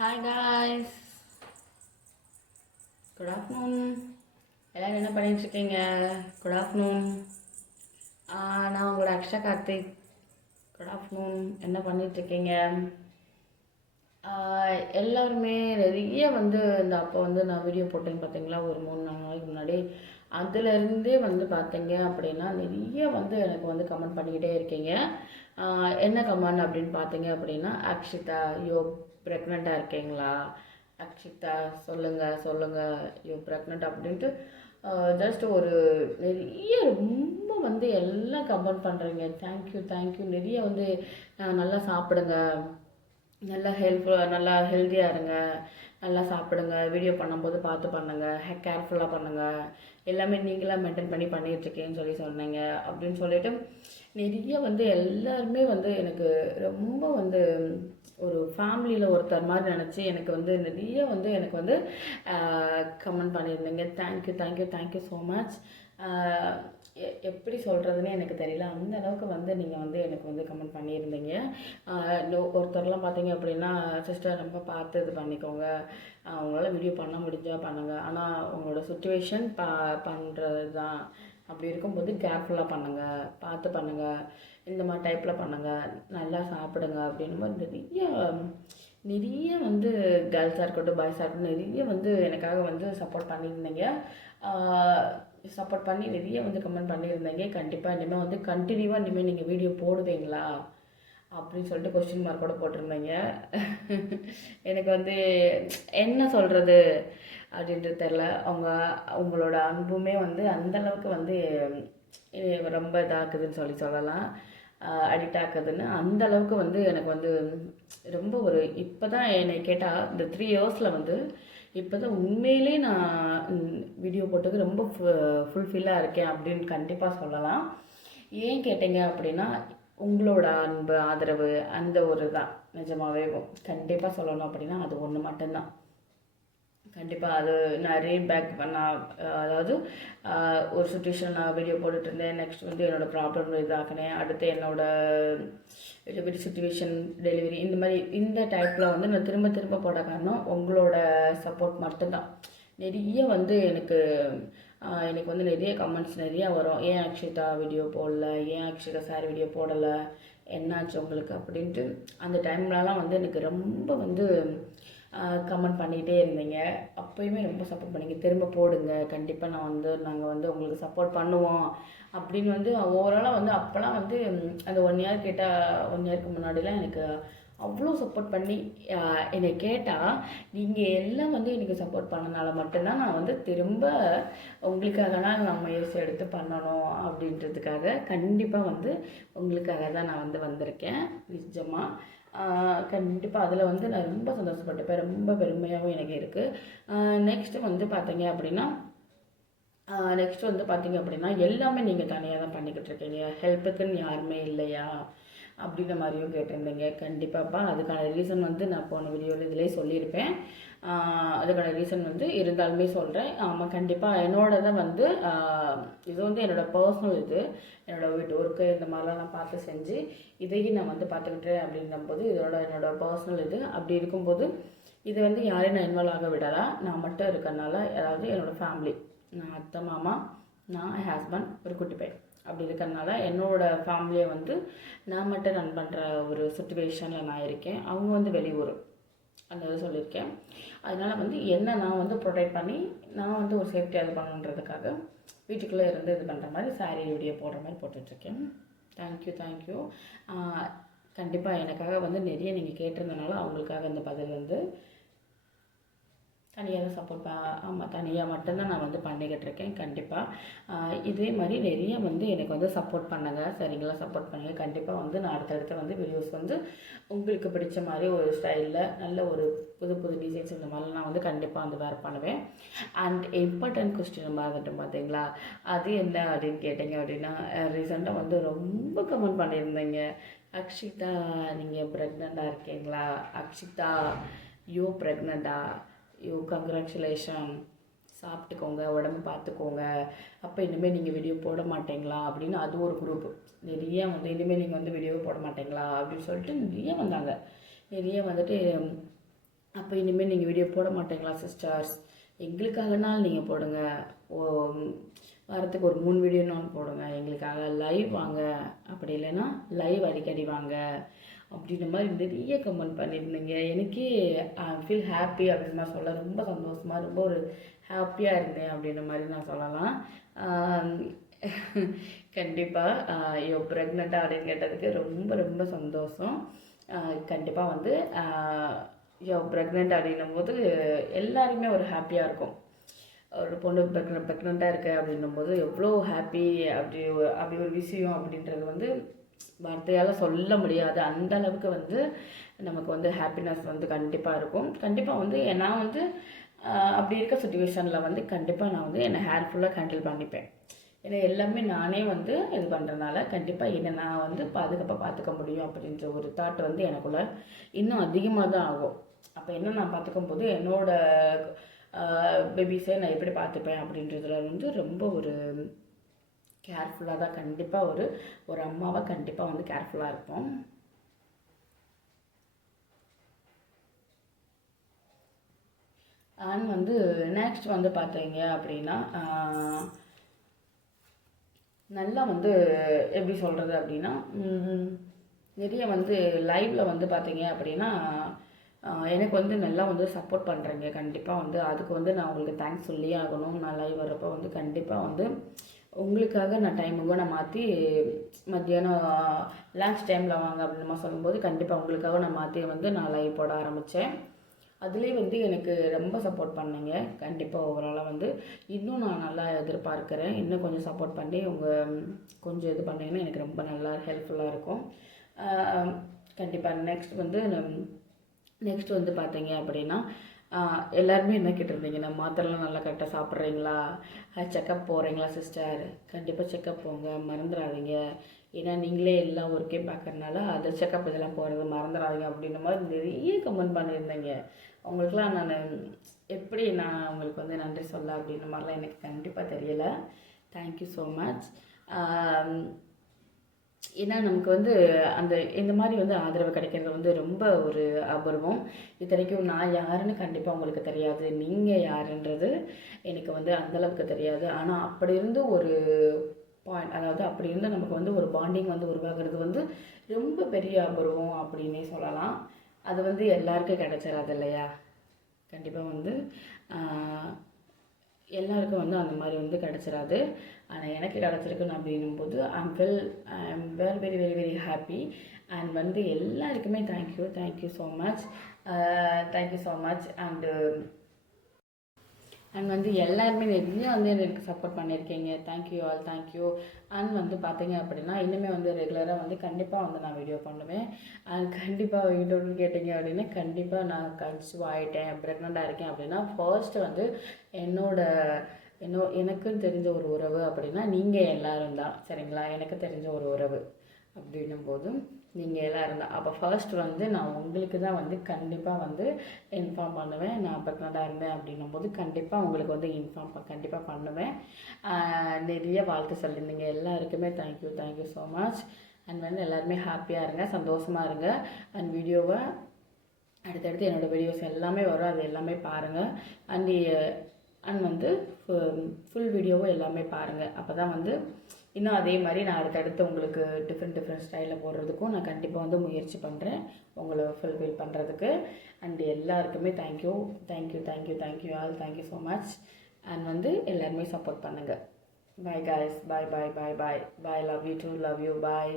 Hi guys, good afternoon. எல்லோரும் என்ன பண்ணிகிட்ருக்கீங்க? Good afternoon. நான் உங்களோட அக்ஷா கார்த்திக். Good afternoon. என்ன பண்ணிகிட்ருக்கீங்க? எல்லாருமே நிறைய இந்த அப்போ நான் வீடியோ போட்டேன்னு பார்த்தீங்களா, ஒரு 3-4 நாளைக்கு முன்னாடி. அதுலேருந்தே பார்த்தீங்க அப்படின்னா நிறைய எனக்கு கமெண்ட் பண்ணிக்கிட்டே இருக்கீங்க. என்ன கமெண்ட் அப்படின்னு பார்த்தீங்க அப்படின்னா, அக்ஷிதா யோ ப்ரெக்னெண்ட்டாக இருக்கீங்களா? அக்ஷிதா சொல்லுங்கள் சொல்லுங்கள், யோ ப்ரெக்னெண்ட் அப்படின்ட்டு ஜஸ்ட் ஒரு நிறைய ரொம்ப எல்லாம் கமெண்ட் பண்ணுறீங்க. Thank you thank you. நிறைய நல்லா சாப்பிடுங்க, நல்லா நல்லா ஹெல்த்தியாக இருங்க, நல்லா சாப்பிடுங்க, வீடியோ பண்ணும்போது பார்த்து பண்ணுங்கள், கேர்ஃபுல்லாக பண்ணுங்கள், எல்லாமே நீங்களாக மெயின்டைன் பண்ணி பண்ணிகிட்ருக்கேன்னு சொன்னீங்க அப்படின்னு சொல்லிட்டு நிறைய எல்லாருமே எனக்கு ரொம்ப ஒரு ஃபேமிலியில் ஒருத்தர் மாதிரி நினச்சி எனக்கு நிறைய எனக்கு கமெண்ட் பண்ணியிருந்தீங்க. Thank you thank you thank you so much. எப்படி சொல்கிறதுனே எனக்கு தெரியல, அந்த அளவுக்கு நீங்கள் எனக்கு கமெண்ட் பண்ணியிருந்தீங்க. ஒருத்தர்லாம் பார்த்தீங்க அப்படின்னா, சிஸ்டர் ரொம்ப பார்த்து இது பண்ணிக்கோங்க, அவங்களால வீடியோ பண்ண முடிஞ்சால் பண்ணுங்கள், ஆனால் உங்களோட சுச்சுவேஷன் பண்ணுறது தான், அப்படி இருக்கும்போது கேர்ஃபுல்லாக பண்ணுங்கள், பார்த்து பண்ணுங்கள், இந்த மாதிரி டைப்பில் பண்ணுங்கள், நல்லா சாப்பிடுங்க அப்படின்னு நிறைய நிறைய கேர்ள்ஸாக இருக்கட்டும் பாய்ஸாக இருக்கட்டும் நிறைய எனக்காக சப்போர்ட் பண்ணியிருந்தீங்க. சப்போர்ட் பண்ணி நிறைய கமெண்ட் பண்ணியிருந்தீங்க. கண்டிப்பாக இனிமேல் கண்டினியூவாக இனிமேல் நீங்கள் வீடியோ போடுவீங்களா அப்படின்னு சொல்லிட்டு கொஸ்டின் மார்க்கோட போட்டிருந்தீங்க. எனக்கு என்ன சொல்கிறது அப்படின்றது தெரில. உங்களோட அன்புமே அந்தளவுக்கு ரொம்ப இதாக்குதுன்னு சொல்லலாம், அடிக்ட் ஆக்குதுன்னு. அந்தளவுக்கு எனக்கு ரொம்ப ஒரு இப்போ தான் என்னை கேட்டால் இந்த 3 இயர்ஸில் இப்போ தான் உண்மையிலே நான் வீடியோ போட்டது ரொம்ப ஃபுல்ஃபில்லாக இருக்கேன் அப்படின்னு கண்டிப்பாக சொல்லலாம். ஏன் கேட்டீங்க அப்படின்னா, உங்களோட அன்பு ஆதரவு அந்த ஒரு தான் நிஜமாகவே கண்டிப்பாக சொல்லணும் அப்படின்னா அது ஒன்று மட்டும்தான். கண்டிப்பாக அது நான் ரீட் பேக் அதாவது ஒரு சுச்சுவேஷன் நான் வீடியோ போட்டுட்ருந்தேன், நெக்ஸ்ட் என்னோடய ப்ராப்ளம் இதாக்கினேன், அடுத்து என்னோடய சுச்சுவேஷன் டெலிவரி, இந்த மாதிரி இந்த டைப்பில் நான் திரும்ப திரும்ப போட காரணம் உங்களோட சப்போர்ட் மட்டும்தான். நிறைய எனக்கு நிறைய கமெண்ட்ஸ் நிறையா வரும், ஏன் அக்ஷிதா வீடியோ போடல, ஏன் அக்ஷிதா சாரி வீடியோ போடலை, என்னாச்சு உங்களுக்கு அப்படின்ட்டு. அந்த டைம்லலாம் எனக்கு ரொம்ப கமெண்ட் பண்ணிகிட்டே இருந்தீங்க. அப்போயுமே ரொம்ப சப்போர்ட் பண்ணிங்க, திரும்ப போடுங்க, கண்டிப்பாக நாங்கள் உங்களுக்கு சப்போர்ட் பண்ணுவோம் அப்படின்னு ஓவராலாக அப்போல்லாம் அந்த 1 இயர் கேட்டால் 1 இயருக்கு முன்னாடிலாம் எனக்கு அவ்வளோ சப்போர்ட் பண்ணி என்னை கேட்டால், நீங்கள் எல்லாம் எனக்கு சப்போர்ட் பண்ணனால மட்டும்தான் நான் திரும்ப உங்களுக்காக தான் நான் முயற்சி எடுத்து பண்ணணும் அப்படின்றதுக்காக கண்டிப்பாக உங்களுக்காக தான் நான் வந்திருக்கேன் நிஜமாக. கண்டிப்பாக அதில் நான் ரொம்ப சந்தோஷப்பட்டுப்பேன், ரொம்ப பெருமையாகவும் எனக்கு இருக்குது. நெக்ஸ்ட்டு பார்த்தீங்க அப்படின்னா எல்லாமே நீங்கள் தனியாக தான் பண்ணிக்கிட்டு இருக்கீங்க, ஹெல்ப்புக்குன்னு யாருமே இல்லையா அப்படின்ற மாதிரியும் கேட்டிருந்தீங்க. கண்டிப்பாப்பா அதுக்கான ரீசன் நான் போன வீடியோவில் இதிலே சொல்லியிருப்பேன். அதுக்கான ரீசன் இருந்தாலுமே சொல்கிறேன். ஆமாம், கண்டிப்பாக என்னோட தான் இது என்னோடய பர்சனல், இது என்னோடய வீட்டு ஒர்க்கு, இந்த மாதிரிலாம் நான் பார்த்து செஞ்சு இதையும் நான் பார்த்துக்கிட்டேன் அப்படின்னும்போது என்னோடய பர்சனல் இது. அப்படி இருக்கும்போது இது யாரையும் நான் இன்வால்வ் ஆக விடலாம், நான் மட்டும் இருக்கறனால. அதாவது என்னோடய ஃபேமிலி, நான் அத்தை மாமா, நான் என் ஹஸ்பண்ட், ஒரு குட்டி பையன், அப்படி இருக்கிறதுனால என்னோடய ஃபேமிலியை நான் மட்டும் ரன் பண்ணுற ஒரு சுச்சுவேஷனில் நான் இருக்கேன். அவங்க வெளியூர், அந்த இது சொல்லியிருக்கேன். அதனால் என்ன நான் ப்ரொடெக்ட் பண்ணி நான் ஒரு சேஃப்டியாக இது பண்ணுன்றதுக்காக வீட்டுக்குள்ளே இருந்து இது பண்ணுற மாதிரி சாரீ வீடியோ போடுற மாதிரி போட்டுட்ருக்கேன். Thank you thank you. கண்டிப்பாக எனக்காக நிறைய நீங்கள் கேட்டிருந்தனால அவங்களுக்காக இந்த பதில் தனியாக தான் சப்போர்ட் ஆமாம், தனியாக மட்டும்தான் நான் பண்ணிக்கிட்டு இருக்கேன். கண்டிப்பாக இதே மாதிரி நிறைய எனக்கு சப்போர்ட் பண்ணுங்கள், சரிங்களா? சப்போர்ட் பண்ணுங்கள். கண்டிப்பாக நான் அடுத்தடுத்து வீடியோஸ் உங்களுக்கு பிடிச்ச மாதிரி ஒரு ஸ்டைலில் நல்ல ஒரு புது புது டிசைன்ஸ் இந்த மாதிரிலாம் நான் கண்டிப்பாக வேர் பண்ணுவேன். அண்ட் இம்பார்ட்டன்ட் கொஸ்டின் மறந்துட்டோம் பார்த்தீங்களா, அது என்ன அப்படின்னு கேட்டிங்க அப்படின்னா, ரீசெண்டாக ரொம்ப கமெண்ட் பண்ணியிருந்தீங்க, அக்ஷிதா நீங்கள் ப்ரெக்னெண்ட்டாக இருக்கீங்களா, அக்ஷிதா யூ ப்ரெக்னெண்ட்டா, யூ கங்க்ராச்சுலேஷன், சாப்பிட்டுக்கோங்க, உடம்பு பார்த்துக்கோங்க, அப்போ இனிமேல் நீங்கள் வீடியோ போட மாட்டீங்களா அப்படின்னு அது ஒரு குரூப் நிறைய இனிமேல் நீங்கள் வீடியோ போட மாட்டீங்களா அப்படின்னு சொல்லிட்டு நிறைய வந்தாங்க. நிறைய அப்போ இனிமேல் நீங்கள் வீடியோ போட மாட்டீங்களா சிஸ்டர்ஸ்? எங்களுக்காகனாலும் நீங்கள் போடுங்க. ஓ, வாரத்துக்கு ஒரு 3 வீடியோனாலும் போடுங்க. எங்களுக்காக லைவ் வாங்க, அப்படி இல்லைன்னா லைவ் அடிக்கடி வாங்க அப்படின்ற மாதிரி நிறைய கமெண்ட் பண்ணியிருந்தீங்க. எனக்கே ஃபீல் ஹாப்பி அப்படின்னு நான் சொல்ல ரொம்ப சந்தோஷமாக, ரொம்ப ஒரு ஹாப்பியாக இருந்தேன் அப்படின்ற மாதிரி நான் சொல்லலாம். கண்டிப்பாக ஐயோ ப்ரெக்னெண்ட்டாக அப்படின்னு கேட்டதுக்கு ரொம்ப ரொம்ப சந்தோஷம். கண்டிப்பாக வந்து ப்ரெக்னென்ட் அப்படின்னும் போது எல்லாருமே ஒரு ஹாப்பியாக இருக்கும். ஒரு பொண்ணு ப்ரெக்னெண்ட்டாக இருக்க அப்படின்னும் போது எவ்வளோ ஹாப்பி, அப்படி ஒரு விஷயம் அப்படின்றது வந்து வார்த்தையால் சொல்ல முடியாது. அந்த அளவுக்கு வந்து நமக்கு வந்து ஹாப்பினஸ் வந்து கண்டிப்பாக இருக்கும். கண்டிப்பாக வந்து நான் வந்து அப்படி இருக்க சுச்சுவேஷனில் வந்து கண்டிப்பாக நான் வந்து என்னை ஹேர்ஃபுல்லாக ஹேண்டில் பண்ணிப்பேன். ஏன்னா எல்லாமே நானே வந்து இது பண்ணுறதுனால கண்டிப்பாக என்னை நான் வந்து பாதுகாப்பாக பார்த்துக்க முடியும் அப்படின்ற ஒரு தாட் வந்து எனக்குள்ள இன்னும் அதிகமாக தான் ஆகும். அப்போ என்ன நான் பார்த்துக்கும் போது என்னோடய பேபிஸை நான் எப்படி பார்த்துப்பேன் அப்படின்றதுல வந்து ரொம்ப ஒரு கேர்ஃபுல்லாக தான் கண்டிப்பாக ஒரு அம்மாவை கண்டிப்பாக வந்து கேர்ஃபுல்லாக இருப்போம். அண்ட் வந்து நெக்ஸ்ட் வந்து பார்த்தீங்க அப்படின்னா நல்லா வந்து எப்படி சொல்கிறது அப்படின்னா நிறைய வந்து லைவில் வந்து பார்த்தீங்க அப்படின்னா எனக்கு வந்து நல்லா வந்து சப்போர்ட் பண்ணுறீங்க. கண்டிப்பாக வந்து அதுக்கு வந்து நான் உங்களுக்கு தேங்க்ஸ் சொல்லியே ஆகணும். நான் லைவ் வரப்போ வந்து கண்டிப்பாக வந்து உங்களுக்காக நான் டைமுங்க நான் மாற்றி மத்தியானம் லன்ச் டைமில் வாங்க அப்படின்னு நம்ம சொல்லும்போது கண்டிப்பாக உங்களுக்காக நான் மாற்றி வந்து நான் லைவ் போட ஆரம்பித்தேன். அதுலேயே வந்து எனக்கு ரொம்ப சப்போர்ட் பண்ணீங்க. கண்டிப்பாக ஓவராலாக வந்து இன்னும் நான் நல்லா எதிர்பார்க்குறேன். இன்னும் கொஞ்சம் சப்போர்ட் பண்ணி உங்கள் கொஞ்சம் இது பண்ணிங்கன்னா எனக்கு ரொம்ப நல்லா ஹெல்ப்ஃபுல்லாக இருக்கும். கண்டிப்பாக நெக்ஸ்ட் வந்து பார்த்தீங்க அப்படின்னா எல்லாருமே என்ன கேட்டிருந்தீங்கன்னா மாத்திரைலாம் நல்லா கரெக்டாக சாப்பிட்றீங்களா, செக்கப் போகிறீங்களா சிஸ்டர்? கண்டிப்பாக செக்கப் போங்க, மறந்துடாதீங்க. ஏன்னா நீங்களே எல்லாம் ஒர்க்கே பார்க்குறதுனால அது செக்கப் இதெல்லாம் போகிறது மறந்துடாதீங்க அப்படின்ற மாதிரி நிறைய கமெண்ட் பண்ணியிருந்தீங்க. அவங்களுக்குலாம் நான் எப்படி நான் உங்களுக்கு வந்து நன்றி சொல்ல அப்படின்ற மாதிரிலாம் எனக்கு கண்டிப்பாக தெரியலை. Thank you so much. ஏன்னா நமக்கு வந்து இந்த மாதிரி வந்து ஆதரவு கிடைக்கிறது வந்து ரொம்ப ஒரு அபூர்வம். இத்தனைக்கும் நான் யாருன்னு கண்டிப்பாக உங்களுக்கு தெரியாது, நீங்கள் யாருன்றது எனக்கு வந்து அந்தளவுக்கு தெரியாது. ஆனால் அப்படி இருந்து ஒரு பாயிண்ட், அதாவது அப்படி இருந்து நமக்கு வந்து ஒரு பாண்டிங் வந்து உருவாகிறது வந்து ரொம்ப பெரிய அபூர்வம் அப்படின்னே சொல்லலாம். அது வந்து எல்லாருக்கும் கிடைச்சிடாது இல்லையா? கண்டிப்பாக வந்து எல்லாருக்கும் வந்து அந்த மாதிரி வந்து கிடச்சிடாது. ஆனால் எனக்கு கிடச்சிருக்குன்னு அப்படின்னும்போது I am very very very very happy. And வந்து எல்லாருக்குமே thank you so much. Thank you so much. And வந்து எல்லாருமே நிறைய வந்து எனக்கு சப்போர்ட் பண்ணியிருக்கீங்க. Thank you all, thank you. அண்ட் வந்து பார்த்தீங்க அப்படின்னா இன்னுமே வந்து ரெகுலராக வந்து கண்டிப்பாக வந்து நான் வீடியோ பண்ணுவேன். அண்ட் கண்டிப்பாக வீடியோன்னு கேட்டிங்க அப்படின்னா கண்டிப்பாக நான் கன்சீவ் ஆகிட்டேன், ப்ரெக்னெண்ட்டாக இருக்கேன் அப்படின்னா ஃபர்ஸ்ட்டு வந்து எனக்குன்னு தெரிஞ்ச ஒரு உறவு அப்படின்னா நீங்கள் எல்லோரும் தான். சரிங்களா? எனக்கு தெரிஞ்ச ஒரு உறவு அப்படின்னும் போதும் நீங்கள் எல்லோரும் தான். அப்போ ஃபர்ஸ்ட் வந்து நான் உங்களுக்கு தான் வந்து கண்டிப்பாக வந்து இன்ஃபார்ம் பண்ணுவேன். நான் ப்ரெக்னெண்ட்டாக இருந்தேன் அப்படின்னும் போது கண்டிப்பாக உங்களுக்கு வந்து கண்டிப்பாக பண்ணுவேன். நிறைய வாழ்த்து சொல்லியிருந்தீங்க. எல்லாருக்குமே தேங்க்யூ ஸோ மச். அண்ட் வந்து எல்லாருமே ஹாப்பியாக இருங்க, சந்தோஷமாக இருங்க. அண்ட் வீடியோவை அடுத்தடுத்து என்னோடய வீடியோஸ் எல்லாமே வரும், அது எல்லாமே பாருங்கள். அண்ட் வந்து ஃபுல் வீடியோவை எல்லாமே பாருங்கள். அப்போ தான் வந்து இன்னும் அதே மாதிரி நான் அடுத்தடுத்து உங்களுக்கு டிஃப்ரெண்ட் ஸ்டைலில் போடுறதுக்கும் நான் கண்டிப்பாக வந்து முயற்சி பண்ணுறேன், உங்களை ஃபுல்ஃபில் பண்ணுறதுக்கு. அண்ட் எல்லாருக்குமே thank you all, thank you so much. And வந்து எல்லாருமே சப்போர்ட் பண்ணுங்கள். Bye guys, bye, love you too, love you, bye.